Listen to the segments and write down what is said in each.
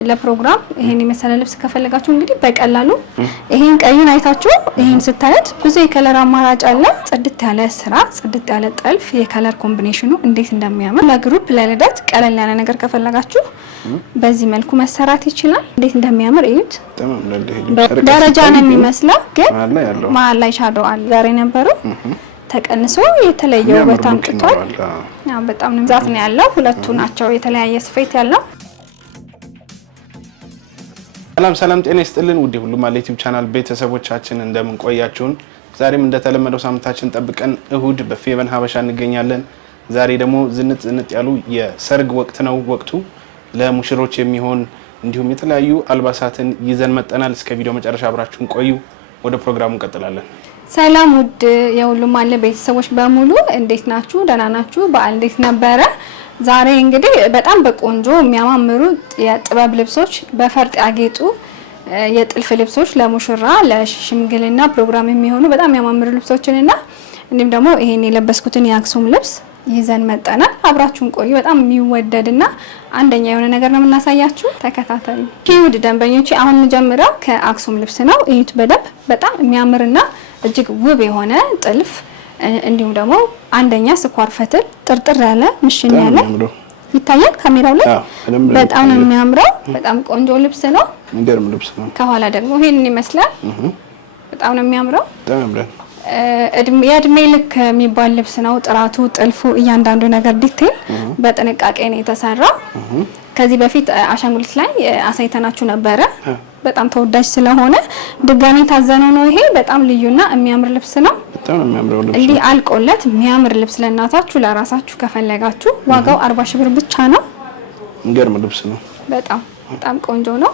ለፕሮግራም ይሄን የመሰለ ልብስ ከፈለጋችሁ እንግዲህ በቀላሉ ይሄን ቀዩን አይታችሁ ይሄን ስታዩት ብዙ የከለር አማራጭ አለ። ጽድት ያለ ስራ፣ ጽድት ያለ ጥልፍ፣ የከለር ኮምቢኔሽኑ እንዴት እንደሚያምር ለግሩፕ ለልደት ቀለል ያለ ነገር ከፈለጋችሁ በዚህ መልኩ መሰራት ይችላል። እንዴት እንደሚያምር እዩት። ደረጃ ነው የሚመስለው ግን መሀል ላይ ሻዶ አለ። ዛሬ ነበረው ተቀንሶ የተለየ ውበት አምጥቷል። በጣም ነው ዛት ነው ያለው። ሁለቱ ናቸው የተለያየ ስፌት ያለው። ሰላም ጤና ይስጥልን ውድ ሁሉ ማለት ዩቲዩብ ቻናል ቤተሰቦቻችን እንደምን ቆያችሁን? ዛሬም እንደተለመደው ሳምንታችን ጠብቀን እሁድ በፌቨን ሀበሻ እንገኛለን። ዛሬ ደግሞ ዝንጥ ያሉ የሰርግ ወቅት ነው። ወቅቱ ለሙሽሮች የሚሆን እንዲሁም የተለያዩ አልባሳትን ይዘን መጠናል። እስከ ቪዲዮ መጨረሻ አብራችሁን ቆዩ። ወደ ፕሮግራሙ እንቀጥላለን። ሰላም ውድ የሁሉ ማለት ቤተሰቦች በሙሉ እንዴት ናችሁ? ደህና ናችሁ? በዓል እንዴት ነበረ? ዛሬ እንግዲህ በጣም በቆንጆ የሚያማምሩ የጥበብ ልብሶች በፈርጥ ያጌጡ የጥልፍ ልብሶች ለሙሽራ ለሽምግልና ፕሮግራም የሚሆኑ በጣም የሚያማምሩ ልብሶችንና እንዲሁም ደግሞ ይሄን የለበስኩትን የአክሱም ልብስ ይዘን መጠናል። አብራችሁን ቆዩ። በጣም የሚወደድና አንደኛ የሆነ ነገር ነው የምናሳያችሁ። ተከታተሉ። ውድ ደንበኞች አሁን የምጀምረው ከአክሱም ልብስ ነው። እዩት በደንብ በጣም የሚያምርና እጅግ ውብ የሆነ ጥልፍ እንዲሁም ደግሞ አንደኛ ስኳር ፈትል ጥርጥር ያለ ምሽን ያለ ይታያል ካሜራው ላይ በጣም ነው የሚያምረው። በጣም ቆንጆ ልብስ ነው። እንገርም ልብስ ነው። ከኋላ ደግሞ ይሄንን ይመስላል። በጣም ነው የሚያምረው። የእድሜ ልክ የሚባል ልብስ ነው። ጥራቱ፣ ጥልፉ፣ እያንዳንዱ ነገር ዲቴል በጥንቃቄ ነው የተሰራው። ከዚህ በፊት አሻንጉሊት ላይ አሳይተናችሁ ነበረ። በጣም ተወዳጅ ስለሆነ ድጋሚ ታዘነው ነው። ይሄ በጣም ልዩና የሚያምር ልብስ ነው። በጣም የሚያምረው ልብስ እንዲህ አልቆለት የሚያምር ልብስ ለእናታችሁ ለራሳችሁ ከፈለጋችሁ ዋጋው 40 ሺህ ብር ብቻ ነው። እንገርም ልብስ ነው። በጣም ቆንጆ ነው።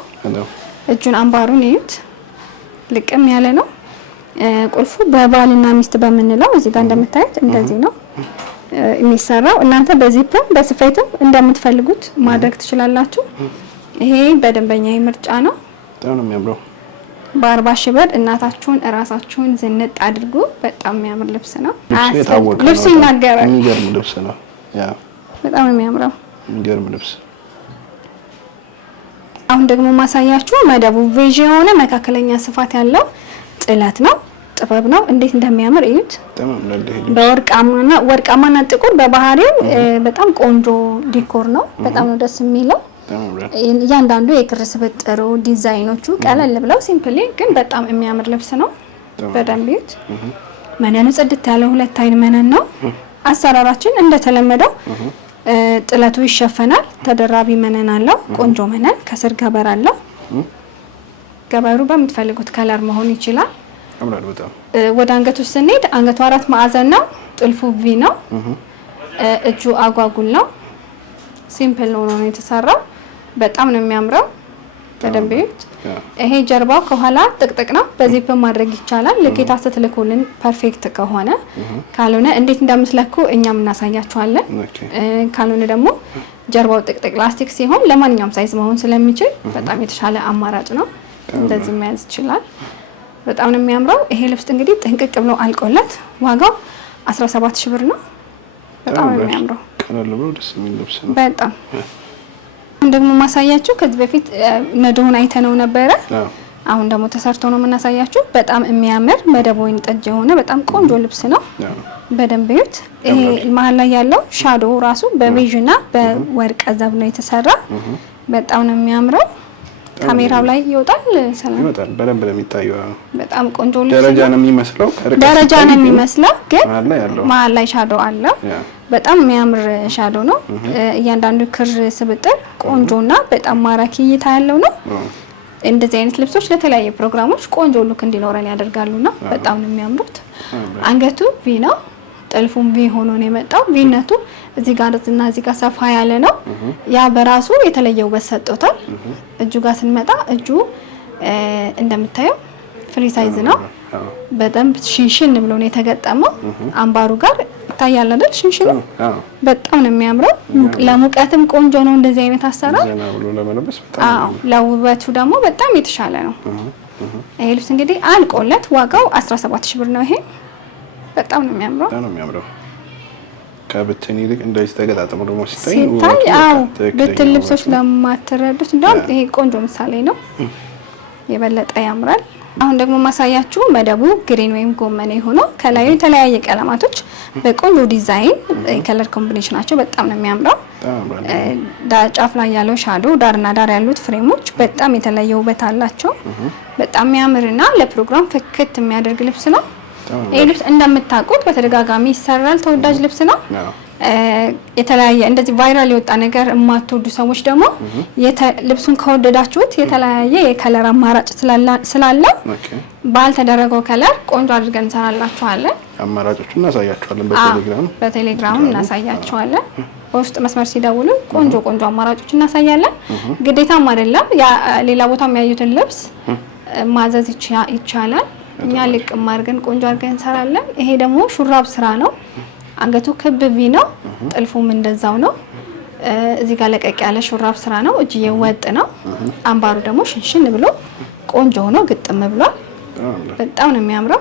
እጁን አምባሩን እዩት። ልቅም ያለ ነው። ቁልፉ በባልና ሚስት በመንለው እዚህ ጋር እንደምታዩት እንደዚህ ነው የሚሰራው። እናንተ በዚፕም በስፌትም እንደምትፈልጉት ማድረግ ትችላላችሁ። ይሄ በደንበኛ ምርጫ ነው። በጣም ነው የሚያምረው። በ40 ሺህ ብር እናታችሁን እራሳችሁን ዝንጥ አድርጉ። በጣም የሚያምር ልብስ ነው። ልብሱ ይናገራል። የሚገርም ልብስ ነው። በጣም የሚያምረው የሚገርም ልብስ። አሁን ደግሞ ማሳያችሁ መደቡ ቬዥ የሆነ መካከለኛ ስፋት ያለው ጥለት ነው። ጥበብ ነው። እንዴት እንደሚያምር እዩት። ወርቃማና ጥቁር በባህሪው በጣም ቆንጆ ዲኮር ነው። በጣም ነው ደስ የሚለው። እያንዳንዱ የክር ስብጥሩ ዲዛይኖቹ ቀለል ብለው ሲምፕሊ ግን በጣም የሚያምር ልብስ ነው። በደንብ እዩት። መነኑ ጽድት ያለው ሁለት አይን መነን ነው። አሰራራችን እንደተለመደው ጥለቱ ይሸፈናል። ተደራቢ መነን አለው። ቆንጆ መነን ከስር ገበር አለው። ገበሩ በምትፈልጉት ከለር መሆን ይችላል። ወደ አንገቱ ስንሄድ አንገቱ 4 ማዕዘን ነው። ጥልፉ ቪ ነው። እጁ አጓጉል ነው። ሲምፕል ነው የተሰራው። በጣም ነው የሚያምረው። በደንብ እዩት። ይሄ ጀርባው ከኋላ ጥቅጥቅ ነው። በዚፕ ማድረግ ይቻላል። ልኬታ ስትልኩልን ፐርፌክት ከሆነ ካልሆነ እንዴት እንደምትለኩ እኛም እናሳያችኋለን። ካልሆነ ደግሞ ጀርባው ጥቅጥቅ ላስቲክ ሲሆን ለማንኛውም ሳይዝ መሆን ስለሚችል በጣም የተሻለ አማራጭ ነው። እንደዚህ መያዝ ይችላል። በጣም ነው የሚያምረው። ይሄ ልብስ እንግዲህ ጥንቅቅ ብሎ አልቆለት ዋጋው 17 ሺህ ብር ነው። በጣም ነው የሚያምረው። ቀለል ብሎ ደስ የሚል ልብስ ነው። በጣም ደግሞ ማሳያችሁ ከዚህ በፊት ነዶውን አይተነው ነበረ። አሁን ደግሞ ተሰርቶ ነው የምናሳያችሁ። በጣም የሚያምር መደብ ወይን ጠጅ የሆነ በጣም ቆንጆ ልብስ ነው። በደንብ እዩት። ይሄ መሀል ላይ ያለው ሻዶ ራሱ በቤዥና በወርቅ ዘብ ነው የተሰራ። በጣም ነው የሚያምረው። ካሜራው ላይ ይወጣል። ሰላም ይወጣል። በደንብ ለሚታየው በጣም ቆንጆ ልብስ ደረጃ ነው የሚመስለው ግን መሀል ላይ ሻዶ አለው። በጣም የሚያምር ሻዶ ነው። እያንዳንዱ ክር ስብጥር ቆንጆና በጣም ማራኪ እይታ ያለው ነው። እንደዚህ አይነት ልብሶች ለተለያየ ፕሮግራሞች ቆንጆ ሉክ እንዲኖረን ያደርጋሉና በጣም ነው የሚያምሩት። አንገቱ ቪ ነው። ጥልፉም ቪ ሆኖ ነው የመጣው። ቪነቱ እዚህ ጋር እና እዚህ ጋር ሰፋ ያለ ነው። ያ በራሱ የተለየ ውበት ሰጥቶታል። እጁ ጋር ስንመጣ እጁ እንደምታየው ፍሪ ሳይዝ ነው። በደንብ ሽንሽን ብሎ ነው የተገጠመው። አምባሩ ጋር ይታያል አይደል? ሽንሽን በጣም ነው የሚያምረው። ለሙቀትም ቆንጆ ነው እንደዚህ አይነት አሰራር። ለውበቱ ደግሞ በጣም የተሻለ ነው። ይሄ ልብስ እንግዲህ አልቆለት ዋጋው 17 ሺህ ብር ነው። ይሄ በጣም ነው የሚያምረው። ከብትን ይልቅ እንደዚህ ተገጣጥሞ ደግሞ ሲታይ አዎ ብትን ልብሶች ለማትረዱት እንደውም ይሄ ቆንጆ ምሳሌ ነው። የበለጠ ያምራል። አሁን ደግሞ ማሳያችሁ መደቡ ግሪን ወይም ጎመኔ ሆኖ ከላዩ የተለያየ ቀለማቶች በቆንጆ ዲዛይን ከለር ኮምቢኔሽናቸው በጣም ነው የሚያምረው። ጫፍ ላይ ያለው ሻዶ ዳርና ዳር ያሉት ፍሬሞች በጣም የተለየ ውበት አላቸው። በጣም የሚያምርና ለፕሮግራም ፍክት የሚያደርግ ልብስ ነው። ይሄ ልብስ እንደምታውቁት በተደጋጋሚ ይሰራል። ተወዳጅ ልብስ ነው። የተለያየ እንደዚህ ቫይራል የወጣ ነገር የማትወዱ ሰዎች ደግሞ ልብሱን ከወደዳችሁት የተለያየ የከለር አማራጭ ስላለው ባልተደረገው ከለር ቆንጆ አድርገን እንሰራላችኋለን። አማራጮቹን እናሳያችኋለን። በቴሌግራም እናሳያችኋለን። በውስጥ መስመር ሲደውሉ ቆንጆ አማራጮች እናሳያለን። ግዴታም አይደለም ሌላ ቦታ የሚያዩትን ልብስ ማዘዝ ይቻላል። እኛ ልቅም አድርገን ቆንጆ አድርገን እንሰራለን። ይሄ ደግሞ ሹራብ ስራ ነው። አንገቱ ክብ ቪ ነው። ጥልፉም እንደዛው ነው። እዚህ ጋር ለቀቅ ያለ ሹራብ ስራ ነው። እጅዬ ወጥ ነው። አምባሩ ደግሞ ሽንሽን ብሎ ቆንጆ ሆኖ ግጥም ብሏል። በጣም ነው የሚያምረው።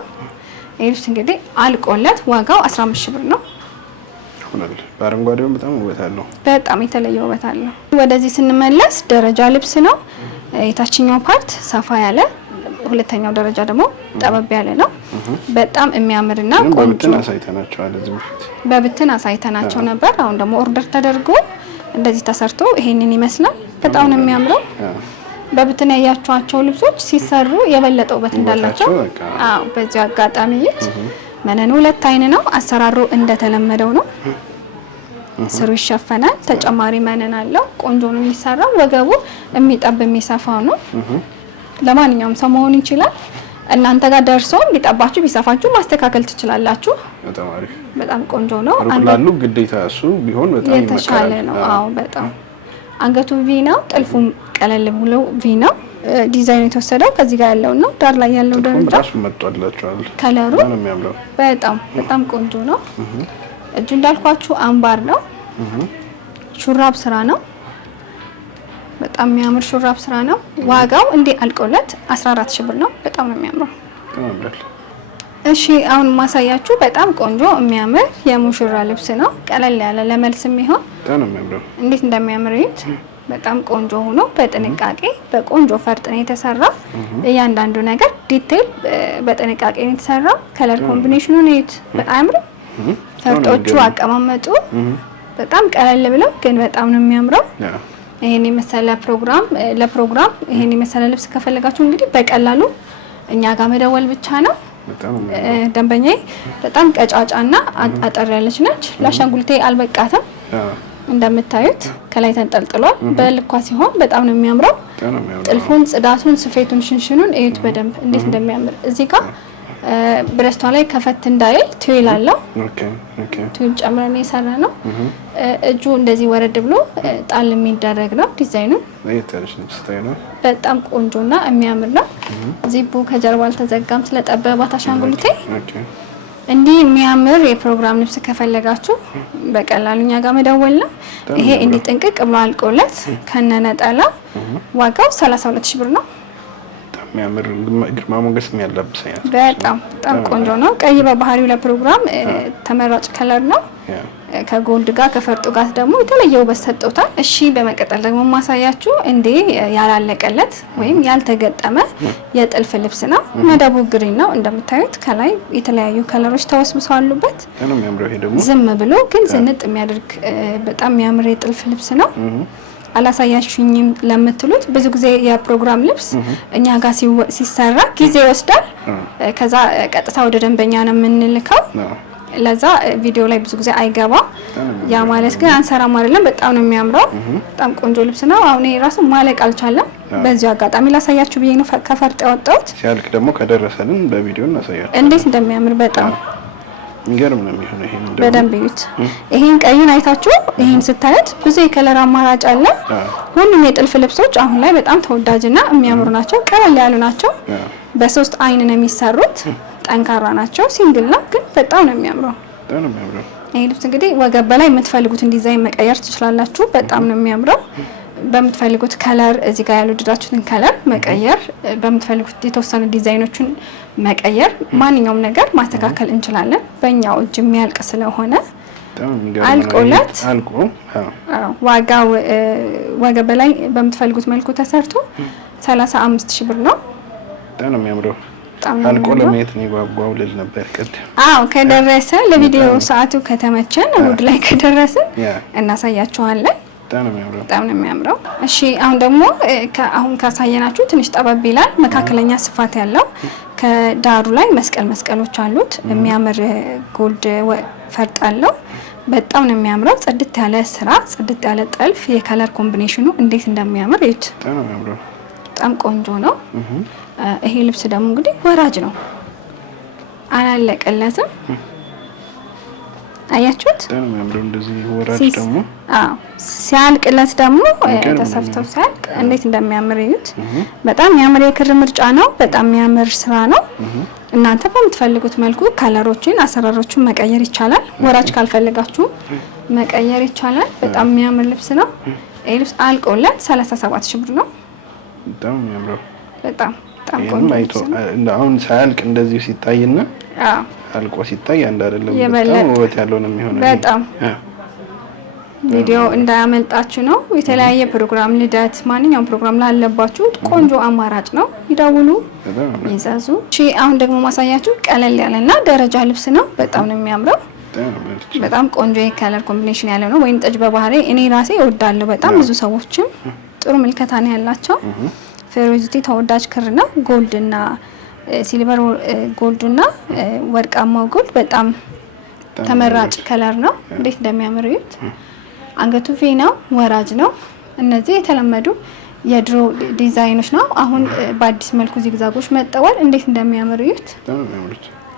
ይሄ ልብስ እንግዲህ አልቆለት ዋጋው 15 ሺህ ብር ነው። በአረንጓዴው በጣም ውበት አለው። በጣም የተለየ ውበት አለው። ወደዚህ ስንመለስ ደረጃ ልብስ ነው። የታችኛው ፓርት ሰፋ ያለ፣ ሁለተኛው ደረጃ ደግሞ ጠበብ ያለ ነው። በጣም የሚያምርና ቆንጆ በብትን አሳይተናቸው ነበር። አሁን ደግሞ ኦርደር ተደርጎ እንደዚህ ተሰርቶ ይሄንን ይመስላል። በጣም ነው የሚያምረው። በብትን ያያችኋቸው ልብሶች ሲሰሩ የበለጠ ውበት እንዳላቸው በዚህ አጋጣሚ መነኑ ሁለት አይን ነው። አሰራሩ እንደተለመደው ነው። ስሩ ይሸፈናል። ተጨማሪ መነን አለው። ቆንጆ ነው የሚሰራው። ወገቡ የሚጠብ የሚሰፋው ነው። ለማንኛውም ሰው መሆን ይችላል። እናንተ ጋር ደርሶ ቢጠባችሁ ቢሰፋችሁ ማስተካከል ትችላላችሁ። በጣም ቆንጆ ነው። አንገቱ ግዴታ እሱ ቢሆን በጣም የተሻለ ነው። በጣም አንገቱ ቪ ነው። ጥልፉም ቀለል ብሎ ቪ ነው። ዲዛይኑ የተወሰደው ከዚህ ጋር ያለው ነው። ዳር ላይ ያለው ደረጃ ራሱ መጥቷላችኋል። ከለሩ በጣም ቆንጆ ነው። እጁ እንዳልኳችሁ አምባር ነው። ሹራብ ስራ ነው። በጣም የሚያምር ሹራብ ስራ ነው። ዋጋው እንዲህ አልቆለት 14 ሺህ ብር ነው። በጣም ነው የሚያምረው። እሺ አሁን ማሳያችሁ በጣም ቆንጆ የሚያምር የሙሽራ ልብስ ነው። ቀለል ያለ ለመልስ የሚሆን እንዴት እንደሚያምር እዩት። በጣም ቆንጆ ሆኖ በጥንቃቄ በቆንጆ ፈርጥ ነው የተሰራው። እያንዳንዱ ነገር ዲቴል በጥንቃቄ ነው የተሰራው። ከለር ኮምቢኔሽኑን እዩት። በጣም ፈርጦቹ አቀማመጡ በጣም ቀለል ብለው ግን በጣም ነው የሚያምረው። ይሄን የመሰለ ለፕሮግራም ይሄን የመሰለ ልብስ ከፈለጋችሁ እንግዲህ በቀላሉ እኛ ጋር መደወል ብቻ ነው። ደንበኛዬ በጣም ቀጫጫና አጠር ያለች ነች። ለአሻንጉሊቴ አልበቃትም። እንደምታዩት ከላይ ተንጠልጥሏል። በልኳ ሲሆን በጣም ነው የሚያምረው። ጥልፉን፣ ጽዳቱን፣ ስፌቱን፣ ሽንሽኑን እዩት በደንብ እንዴት እንደሚያምር። እዚህ ጋር ብረስቷ ላይ ከፈት እንዳይል ትዊል አለው። ትዊል ጨምረን የሰራ ነው። እጁ እንደዚህ ወረድ ብሎ ጣል የሚደረግ ነው። ዲዛይኑ በጣም ቆንጆና የሚያምር ነው። ዚቡ ከጀርባ አልተዘጋም ስለጠበባት አሻንጉሊቴ። እንዲህ የሚያምር የፕሮግራም ልብስ ከፈለጋችሁ በቀላሉ እኛ ጋር መደወል ነው። ይሄ እንዲህ ጥንቅቅ ብሎ አልቆለት ከነነጠላ ዋጋው 32 ሺህ ብር ነው። የሚያምር ግርማ ሞገስ የሚያላብስ አይነት በጣም ቆንጆ ነው። ቀይ በባህሪው ለፕሮግራም ተመራጭ ከለር ነው። ከጎልድ ጋር ከፈርጡ ጋር ደግሞ የተለየ ውበት ሰጥቶታል። እሺ በመቀጠል ደግሞ ማሳያችሁ እንዴ ያላለቀለት ወይም ያልተገጠመ የጥልፍ ልብስ ነው። መደቡ ግሪን ነው እንደምታዩት። ከላይ የተለያዩ ከለሮች ተወስብሰው አሉበት። ዝም ብሎ ግን ዝንጥ የሚያደርግ በጣም የሚያምር የጥልፍ ልብስ ነው። አላሳያችሁኝም ለምትሉት ብዙ ጊዜ የፕሮግራም ልብስ እኛ ጋር ሲሰራ ጊዜ ይወስዳል። ከዛ ቀጥታ ወደ ደንበኛ ነው የምንልከው። ለዛ ቪዲዮ ላይ ብዙ ጊዜ አይገባም። ያ ማለት ግን አንሰራም አይደለም። በጣም ነው የሚያምረው። በጣም ቆንጆ ልብስ ነው። አሁን ይሄ ራሱ ማለቅ አልቻለም። በዚህ አጋጣሚ ላሳያችሁ ብዬ ነው ከፈርጥ ያወጣሁት። ሲያልቅ ደግሞ ከደረሰልን በቪዲዮ እናሳያችሁ እንዴት እንደሚያምር በጣም የሚገርም ነው የሚሆነው። ይሄን በደንብ ይዩት። ይሄን ቀዩን አይታችሁ ይሄን ስታዩት ብዙ የከለር አማራጭ አለ። ሁሉም የጥልፍ ልብሶች አሁን ላይ በጣም ተወዳጅና የሚያምሩ ናቸው። ቀለል ያሉ ናቸው። በሶስት አይን ነው የሚሰሩት። ጠንካራ ናቸው። ሲንግል ነው ግን በጣም ነው የሚያምረው። ይሄ ልብስ እንግዲህ ወገብ በላይ የምትፈልጉትን ዲዛይን መቀየር ትችላላችሁ። በጣም ነው የሚያምረው። በምትፈልጉት ከለር እዚህ ጋር ያልወደዳችሁትን ከለር መቀየር፣ በምትፈልጉት የተወሰኑ ዲዛይኖችን መቀየር፣ ማንኛውም ነገር ማስተካከል እንችላለን። በእኛው እጅ የሚያልቅ ስለሆነ አልቆለት አዎ ዋጋው ወገብ ላይ በምትፈልጉት መልኩ ተሰርቶ 35000 ብር ነው። በጣም ነው የሚያምረው። አልቆ ለማየት ነው ጓጓው ልል ነበር ቅድም። አዎ ከደረሰ ለቪዲዮ ሰዓቱ ከተመቸን እሑድ ላይ ከደረሰን እናሳያችኋለን። በጣም ነው የሚያምረው። እሺ አሁን ደግሞ አሁን ካሳየናችሁ ትንሽ ጠበብ ይላል። መካከለኛ ስፋት ያለው ከዳሩ ላይ መስቀሎች አሉት። የሚያምር ጎልድ ፈርጥ አለው። በጣም ነው የሚያምረው። ጽድት ያለ ስራ፣ ጽድት ያለ ጥልፍ፣ የከለር ኮምቢኔሽኑ እንዴት እንደሚያምር እዩት። በጣም ቆንጆ ነው። ይሄ ልብስ ደግሞ እንግዲህ ወራጅ ነው፣ አላለቀለትም። አያችሁት? እንደዚህ ወራጅ ደግሞ ሲያልቅለት ደግሞ ተሰርቶ ሲያልቅ እንዴት እንደሚያምር እዩት። በጣም የሚያምር የክር ምርጫ ነው። በጣም የሚያምር ስራ ነው። እናንተ በምትፈልጉት መልኩ ከለሮችን፣ አሰራሮችን መቀየር ይቻላል። ወራጅ ካልፈልጋችሁ መቀየር ይቻላል። በጣም የሚያምር ልብስ ነው። ይሄ ልብስ አልቆለት 37000 ብር ነው። በጣም የሚያምረው በጣም ቆንጆ ነው። አሁን ሳያልቅ እንደዚህ ሲታይና አልቆ ሲታይ አንድ አይደለም። በጣም ውበት ያለው ነው የሚሆነው። በጣም ቪዲዮ እንዳያመልጣችሁ ነው። የተለያየ ፕሮግራም፣ ልደት፣ ማንኛውም ፕሮግራም ላለባችሁ ቆንጆ አማራጭ ነው። ይደውሉ፣ ይዛዙ። እሺ አሁን ደግሞ ማሳያችሁ ቀለል ያለና ደረጃ ልብስ ነው። በጣም ነው የሚያምረው። በጣም ቆንጆ የከለር ኮምቢኔሽን ያለው ነው። ወይን ጠጅ በባህሪ እኔ ራሴ እወዳለሁ። በጣም ብዙ ሰዎችም ጥሩ ምልከታ ነው ያላቸው። ፌሮዚቲ ተወዳጅ ክር ነው። ጎልድና ሲልቨር ጎልድና ወርቃማው ጎልድ በጣም ተመራጭ ከለር ነው። እንዴት እንደሚያምር እዩት። አንገቱ ቪ ነው፣ ወራጅ ነው። እነዚህ የተለመዱ የድሮ ዲዛይኖች ነው። አሁን በአዲስ መልኩ ዚግዛጎች መጥተዋል። እንዴት እንደሚያምር እዩት።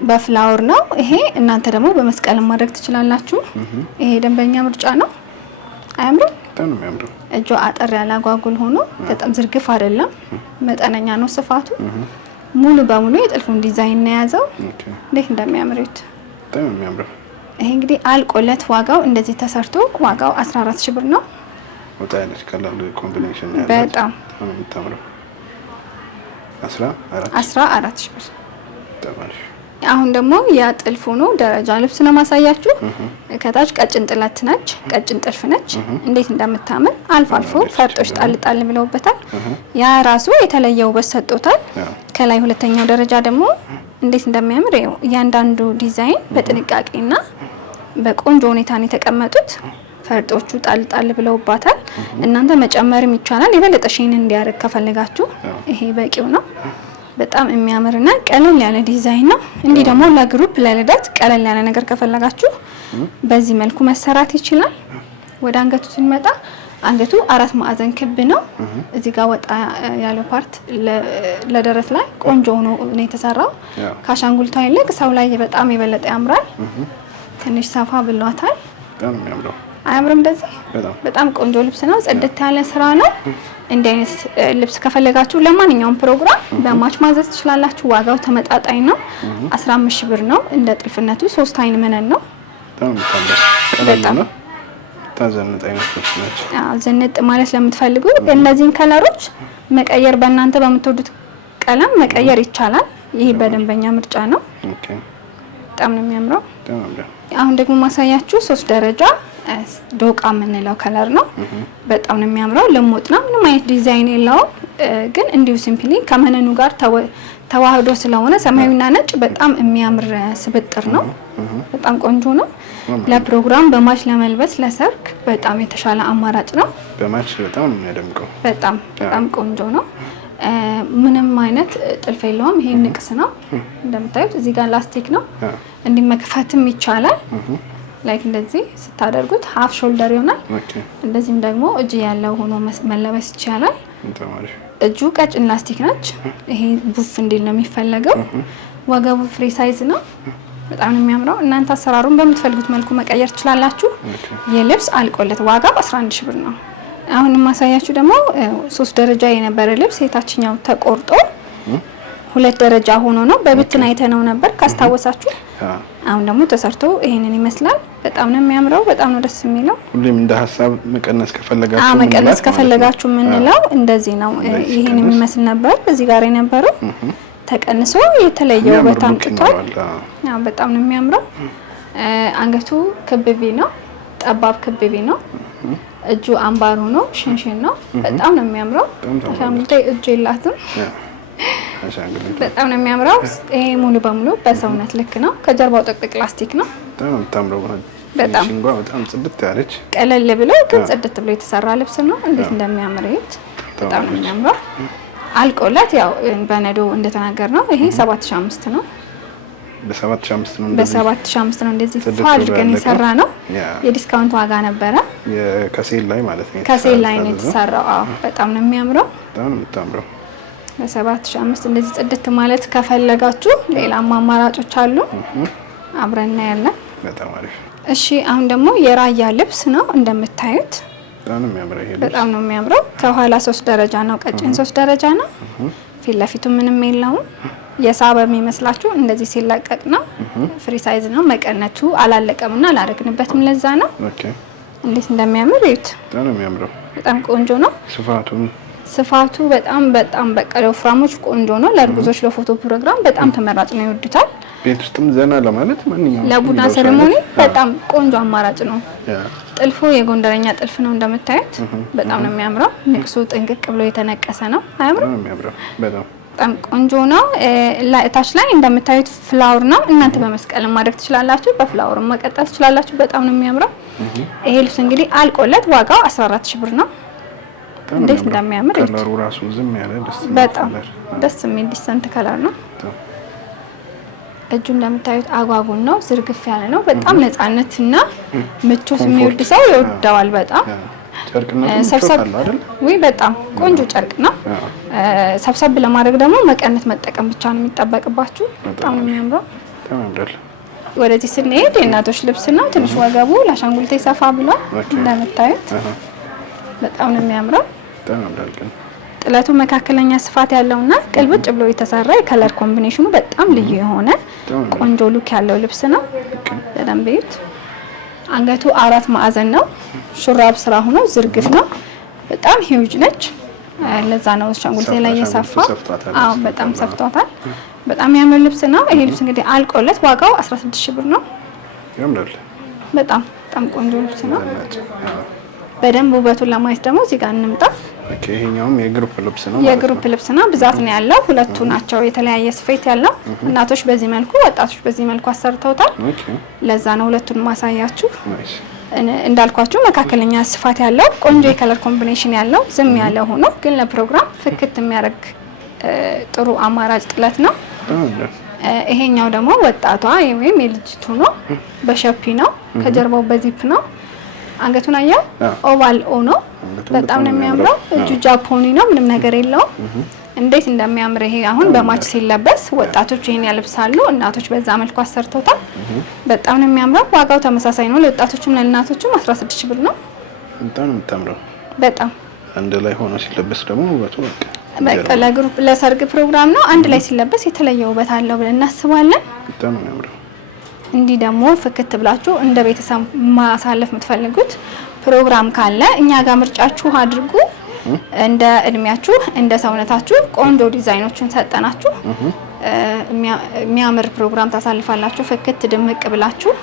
በፍላወር ነው ይሄ። እናንተ ደግሞ በመስቀል ማድረግ ትችላላችሁ። ይሄ ደንበኛ ምርጫ ነው። አያምርም? በጣም ነው የሚያምረው። እጇ አጠር ያለ አጓጉል ሆኖ በጣም ዝርግፍ አይደለም፣ መጠነኛ ነው ስፋቱ። ሙሉ በሙሉ የጥልፉን ዲዛይን ነው የያዘው። እንዴት እንደሚያምር እዩት። በጣም ነው የሚያምረው። ይሄ እንግዲህ አልቆለት ዋጋው እንደዚህ ተሰርቶ ዋጋው 14000 ብር ነው። ወጣ ያለች ከለር ኮምቢኔሽን ነው። በጣም ነው የምታምረው። 14000 ብር። አሁን ደግሞ የጥልፍ ሆኖ ደረጃ ልብስ ነው ማሳያችሁ። ከታች ቀጭን ጥለት ነች፣ ቀጭን ጥልፍ ነች። እንዴት እንደምታምር አልፎ አልፎ ፈርጦች ጣል ብለውበታል። ያ ራሱ የተለየ ውበት ሰጥቶታል። ከላይ ሁለተኛው ደረጃ ደግሞ እንዴት እንደሚያምር ይኸው። እያንዳንዱ ዲዛይን በጥንቃቄና በቆንጆ ሁኔታ ነው የተቀመጡት። ፈርጦቹ ጣል ብለውባታል። እናንተ መጨመርም ይቻላል። የበለጠ ሼን እንዲያደርግ ከፈለጋችሁ ይሄ በቂው ነው። በጣም የሚያምርና ቀለል ያለ ዲዛይን ነው። እንዲህ ደግሞ ለግሩፕ ለልደት ቀለል ያለ ነገር ከፈለጋችሁ በዚህ መልኩ መሰራት ይችላል። ወደ አንገቱ ስንመጣ አንገቱ 4 ማዕዘን ክብ ነው። እዚህ ጋር ወጣ ያለው ፓርት ለደረት ላይ ቆንጆ ሆኖ ነው የተሰራው። ካሻንጉልቷ ይልቅ ሰው ላይ በጣም የበለጠ ያምራል። ትንሽ ሰፋ ብሏታል። በጣም የሚያምረው አያምርም? እንደዚህ በጣም ቆንጆ ልብስ ነው። ጽድት ያለ ስራ ነው። እንዲህ አይነት ልብስ ከፈለጋችሁ ለማንኛውም ፕሮግራም በማች ማዘዝ ትችላላችሁ። ዋጋው ተመጣጣኝ ነው። 15000 ብር ነው። እንደ ጥልፍነቱ 3 አይን መነን ነው። በጣም ታዘንጥ አይነት ልብስ ነች። ዝንጥ ማለት ለምትፈልጉ እነዚህን ከለሮች መቀየር በእናንተ በምትወዱት ቀለም መቀየር ይቻላል። ይሄ በደንበኛ ምርጫ ነው። በጣም ነው የሚያምረው። አሁን ደግሞ ማሳያችሁ 3 ደረጃ ዶቃ የምንለው ከለር ነው። በጣም ነው የሚያምረው። ልሙጥ ነው። ምንም አይነት ዲዛይን የለውም። ግን እንዲሁ ሲምፕሊ ከመነኑ ጋር ተዋህዶ ስለሆነ ሰማያዊና ነጭ በጣም የሚያምር ስብጥር ነው። በጣም ቆንጆ ነው። ለፕሮግራም በማች ለመልበስ ለሰርግ በጣም የተሻለ አማራጭ ነው። በማች በጣም ነው የሚያደምቀው። በጣም ቆንጆ ነው። ምንም አይነት ጥልፍ የለውም። ይሄ ንቅስ ነው። እንደምታዩት እዚህ ጋር ላስቲክ ነው። እንዲህ መክፈትም ይቻላል። ላይክ እንደዚህ ስታደርጉት ሀፍ ሾልደር ይሆናል። እንደዚህም ደግሞ እጅ ያለው ሆኖ መለበስ ይቻላል። እጁ ቀጭን ላስቲክ ነች። ይሄ ቡፍ እንዲል ነው የሚፈለገው። ወገቡ ፍሪ ሳይዝ ነው። በጣም ነው የሚያምረው። እናንተ አሰራሩን በምትፈልጉት መልኩ መቀየር ትችላላችሁ። የልብስ አልቆለት ዋጋው 11000 ብር ነው። አሁን ማሳያችሁ ደግሞ 3 ደረጃ የነበረ ልብስ የታችኛው ተቆርጦ 2 ደረጃ ሆኖ ነው። በብትን አይተነው ነበር ካስታወሳችሁ። አሁን ደግሞ ተሰርቶ ይሄንን ይመስላል። በጣም ነው የሚያምረው። በጣም ነው ደስ የሚለው። ሁሌም እንደ ሀሳብ መቀነስ ከፈለጋችሁ የምንለው እንደዚህ ነው። ይሄን የሚመስል ነበር እዚህ ጋር የነበረው ተቀንሶ የተለየ ውበት አምጥቷል። በጣም ነው የሚያምረው። አንገቱ ክብቢ ነው፣ ጠባብ ክብቢ ነው። እጁ አምባር ሆኖ ሽንሽን ነው። በጣም ነው የሚያምረው። አሻንጉሊቴ እጁ የላትም። በጣም ነው የሚያምረው። ይሄ ሙሉ በሙሉ በሰውነት ልክ ነው። ከጀርባው ጥቅጥቅ ላስቲክ ነው። በጣም ጽድት ያለች ቀለል ብሎ ግን ጽድት ብሎ የተሰራ ልብስ ነው። እንዴት እንደሚያምር እዩት። በጣም ነው የሚያምረው። አልቆላት ያው በነዶ እንደተናገር ነው። ይሄ 7500 ነው። በ7500 ነው እንደዚህ አድርገን የሰራ ነው። የዲስካውንት ዋጋ ነበረ ከሴል ላይ ማለት ነው። ከሴል ላይ ነው የተሰራው። አዎ በጣም ነው የሚያምረው። በጣም ነው የምታምረው። በ7500 እንደዚህ ጽድት ማለት ከፈለጋችሁ ሌላም አማራጮች አሉ። አብረን እናያለን። በጣም አሪፍ። እሺ አሁን ደግሞ የራያ ልብስ ነው እንደምታዩት። በጣም ነው የሚያምረው። ከኋላ 3 ደረጃ ነው፣ ቀጭን 3 ደረጃ ነው። ፊት ለፊቱ ምንም የለውም። የሳበ የሚመስላችሁ እንደዚህ ሲለቀቅ ነው። ፍሪ ሳይዝ ነው። መቀነቱ አላለቀምና አላረግንበትም። ለዛ ነው። እንዴት እንደሚያምር እዩት። በጣም ነው የሚያምረው። በጣም ቆንጆ ነው። ስፋቱ በጣም በቃ ለወፍራሞች ቆንጆ ነው። ለእርጉዞች ለፎቶ ፕሮግራም በጣም ተመራጭ ነው። ይወዱታል። ቤት ውስጥም ዘና ለማለት ማንኛውም ለቡና ሴሬሞኒ በጣም ቆንጆ አማራጭ ነው። ጥልፉ የጎንደረኛ ጥልፍ ነው እንደምታዩት። በጣም ነው የሚያምረው። ንቅሱ ጥንቅቅ ብሎ የተነቀሰ ነው። አያምርም? በጣም ቆንጆ ነው። ታች ላይ እንደምታዩት ፍላወር ነው። እናንተ በመስቀል ማድረግ ትችላላችሁ፣ በፍላወር መቀጠል ትችላላችሁ። በጣም ነው የሚያምረው። ይሄ ልብስ እንግዲህ አልቆለት ዋጋው 14000 ብር ነው። እንዴት እንደሚያምር ከለሩ ራሱ ዝም ያለ በጣም ደስ የሚል ዲሰንት ከለር ነው። እጁ እንደምታዩት አጓጉን ነው፣ ዝርግፍ ያለ ነው። በጣም ነፃነትና ምቾት የሚወድ ሰው ይወደዋል። በጣም ሰብሰብ በጣም ቆንጆ ጨርቅ ነው። ሰብሰብ ለማድረግ ደግሞ መቀነት መጠቀም ብቻ ነው የሚጠበቅባችሁ። በጣም ነው የሚያምረው። ወደዚህ ስንሄድ የእናቶች ልብስ ነው። ትንሽ ወገቡ ለአሻንጉሊቴ ሰፋ ብሏል እንደምታዩት። በጣም ነው የሚያምረው። ጥለቱ መካከለኛ ስፋት ያለውና ቅልብጭ ብሎ የተሰራ የከለር ኮምቢኔሽኑ በጣም ልዩ የሆነ ቆንጆ ሉክ ያለው ልብስ ነው። በደንብ እዩት። አንገቱ 4 ማዕዘን ነው። ሹራብ ስራ ሆኖ ዝርግፍ ነው። በጣም ሂውጅ ነች። ለዛ ነው አሻንጉሊቴ ላይ የሰፋው። አዎ በጣም ሰፍቷታል። በጣም የሚያምር ልብስ ነው። ይሄ ልብስ እንግዲህ አልቆለት ዋጋው 16000 ብር ነው። በጣም ቆንጆ ልብስ ነው። በደንብ ውበቱን ለማየት ደግሞ እዚህ ጋር እንምጣ። ይሄኛውም የግሩፕ ልብስ ነው። የግሩፕ ልብስ ነው። ብዛት ነው ያለው። ሁለቱ ናቸው የተለያየ ስፌት ያለው። እናቶች በዚህ መልኩ፣ ወጣቶች በዚህ መልኩ አሰርተውታል። ለዛ ነው ሁለቱን ማሳያችሁ። እንዳልኳችሁ መካከለኛ ስፋት ያለው ቆንጆ የከለር ኮምቢኔሽን ያለው ዝም ያለ ሆኖ ግን ለፕሮግራም ፍክት የሚያደርግ ጥሩ አማራጭ ጥለት ነው። ይሄኛው ደግሞ ወጣቷ ወይም የልጅቱ ነው። በሸፒ ነው። ከጀርባው በዚፕ ነው። አንገቱን አየው። ኦቫል ኦ ነው። በጣም ነው የሚያምረው። እጁ ጃፖኒ ነው። ምንም ነገር የለውም። እንዴት እንደሚያምር ይሄ አሁን በማች ሲለበስ ወጣቶች ይሄን ያለብሳሉ። እናቶች በዛ መልኩ አሰርተውታል። በጣም ነው የሚያምረው። ዋጋው ተመሳሳይ ነው። ለወጣቶችም ለእናቶችም 16000 ብር ነው። በጣም ነው የምታምረው። በጣም አንድ ላይ ሆኖ ሲለበስ ደግሞ ውበቱ በቃ ለግሩፕ ለሰርግ ፕሮግራም ነው። አንድ ላይ ሲለበስ የተለየ ውበት አለው ብለን እናስባለን። በጣም ነው የሚያምረው። እንዲህ ደግሞ ፍክት ብላችሁ እንደ ቤተሰብ ማሳለፍ የምትፈልጉት ፕሮግራም ካለ እኛ ጋር ምርጫችሁ አድርጉ። እንደ እድሜያችሁ እንደ ሰውነታችሁ ቆንጆ ዲዛይኖችን ሰጠናችሁ። የሚያምር ፕሮግራም ታሳልፋላችሁ። ፍክት ድምቅ ብላችሁ